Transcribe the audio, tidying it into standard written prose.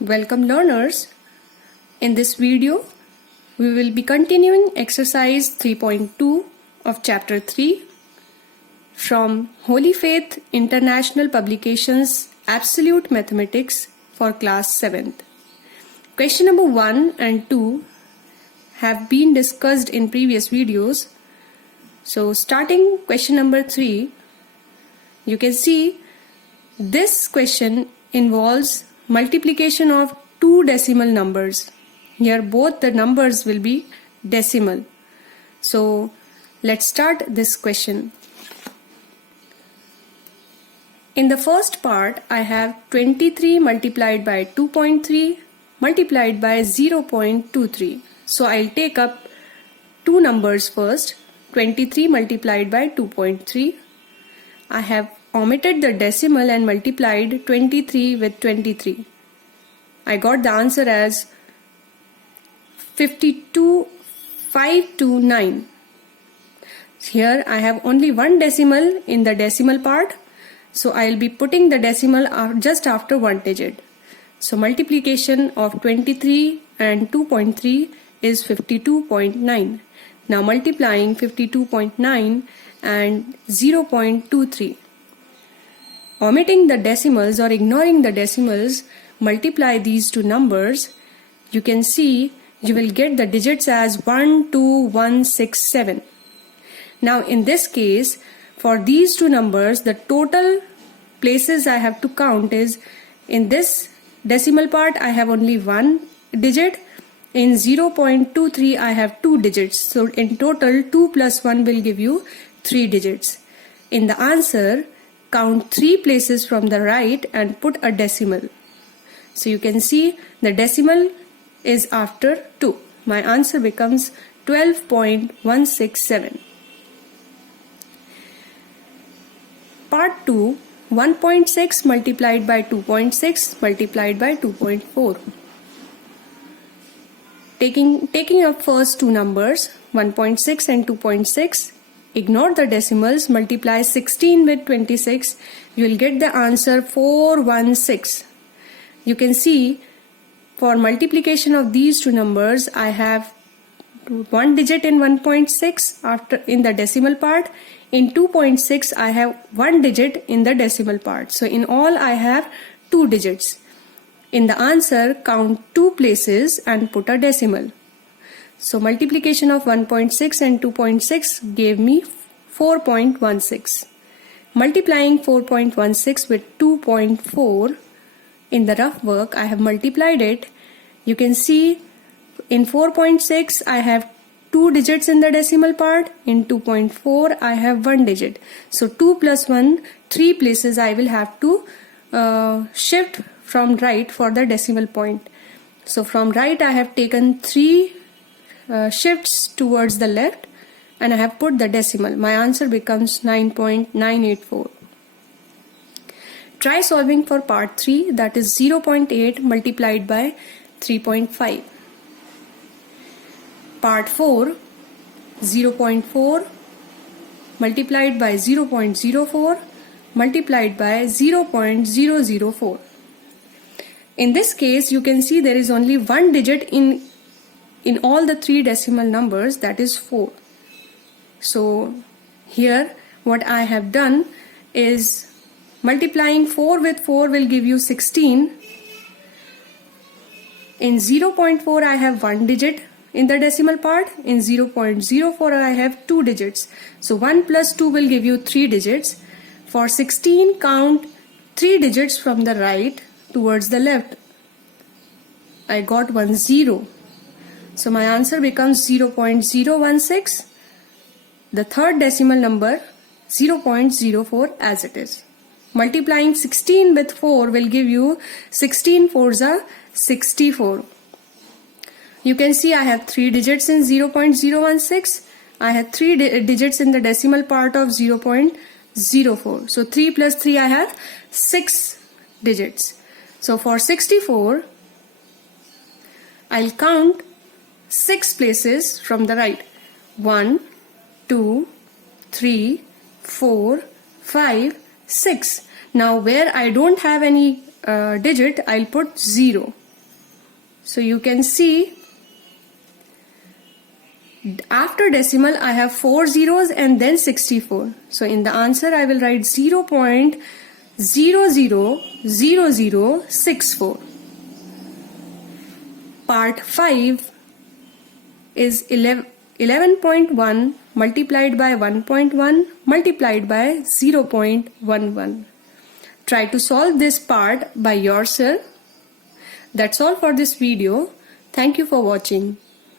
Welcome learners. In this video, we will be continuing exercise 3.2 of chapter 3 from Holy Faith International Publications Absolute Mathematics for class 7th. Question number 1 and 2 have been discussed in previous videos. So starting question number 3, you can see this question involves multiplication of two decimal numbers. Here both the numbers will be decimal. So let's start this question. In the first part, I have 23 multiplied by 2.3 multiplied by 0.23. So I'll take up two numbers first. 23 multiplied by 2.3. I have omitted the decimal and multiplied 23 with 23. I got the answer as 52,529. Here I have only one decimal in the decimal part, so I'll be putting the decimal just after one digit. So multiplication of 23 and 2.3 is 52.9. Now multiplying 52.9 and 0.23. Omitting the decimals or ignoring the decimals, multiply these two numbers. You can see you will get the digits as 1, 2, 1, 6, 7. Now in this case, for these two numbers, the total places I have to count is in this decimal part I have only one digit. In 0.23 I have two digits. So in total 2 plus 1 will give you 3 digits. In the answer, count 3 places from the right and put a decimal. So you can see the decimal is after 2. My answer becomes 12.167. Part 2, 1.6 multiplied by 2.6 multiplied by 2.4. Taking up first two numbers, 1.6 and 2.6, ignore the decimals, multiply 16 with 26, you will get the answer 416. You can see for multiplication of these two numbers, I have one digit in 1.6 after in the decimal part. In 2.6, I have one digit in the decimal part. So in all, I have two digits. In the answer, count two places and put a decimal. So multiplication of 1.6 and 2.6 gave me 4.16. Multiplying 4.16 with 2.4, in the rough work I have multiplied it. You can see in 4.6 I have two digits in the decimal part. In 2.4 I have one digit. So 2 plus 1, 3 places I will have to shift from right for the decimal point. So from right I have taken 3 shifts towards the left and I have put the decimal. My answer becomes 9.984. Try solving for part 3, that is 0.8 multiplied by 3.5. Part 4, 0.4 multiplied by 0.04 multiplied by 0.004. In this case, you can see there is only one digit in all the three decimal numbers, that is 4. So here what I have done is multiplying 4 with 4 will give you 16. In 0.4 I have one digit in the decimal part. In 0.04 I have two digits. So 1 plus 2 will give you 3 digits. For 16, count 3 digits from the right towards the left. I got 1 0. So my answer becomes 0.016. The third decimal number 0.04 as it is. Multiplying 16 with 4 will give you 16 4s are 64. You can see I have 3 digits in 0.016. I have 3 digits in the decimal part of 0.04. So 3 plus 3 I have 6 digits. So for 64, I'll count 6 places from the right. 1, 2, 3, 4, 5, 6. Now where I don't have any digit, I'll put 0. So you can see after decimal I have 4 zeros and then 64. So in the answer I will write 0.000064. Part 5 is 11.1 multiplied by 1.1 multiplied by 0.11. Try to solve this part by yourself. That's all for this video. Thank you for watching.